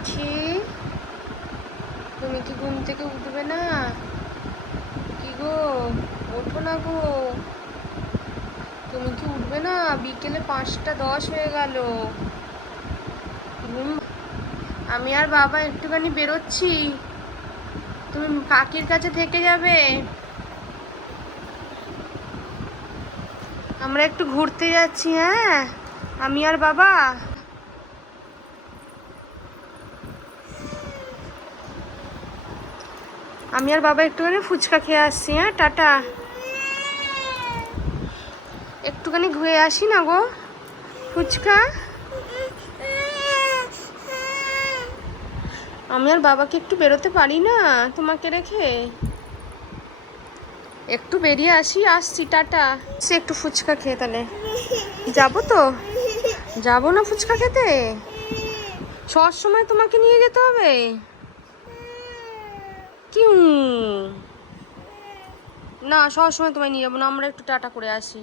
মিঠি, তুমি কি ঘুম থেকে উঠবে না? কি গো, ওঠো না গো। তুমি কি উঠবে না? বিকেলে 5টা 10 হয়ে গেল। ঘুম। আমি আর বাবা একটুখানি বেরোচ্ছি, তুমি কাকির কাছে থেকে যাবে। আমরা একটু ঘুরতে যাচ্ছি, হ্যাঁ, আমি আর বাবা। আমি আর বাবা একটুখানি ফুচকা খেয়ে আসছি, হ্যাঁ, টাটা। একটুখানি ঘুরে আসি না গো, ফুচকা। আমি আর বাবাকে একটু বেরোতে পারি না তোমাকে রেখে? একটু বেরিয়ে আসছি, টাটা। সে একটু ফুচকা খেয়ে তাহলে যাবো তো। যাবো না ফুচকা খেতে? সব সময় তোমাকে নিয়ে যেতে হবে? কি না, সব সময় তোমায় নিয়ে যাবো না, আমরা একটু টাটা করে আসি।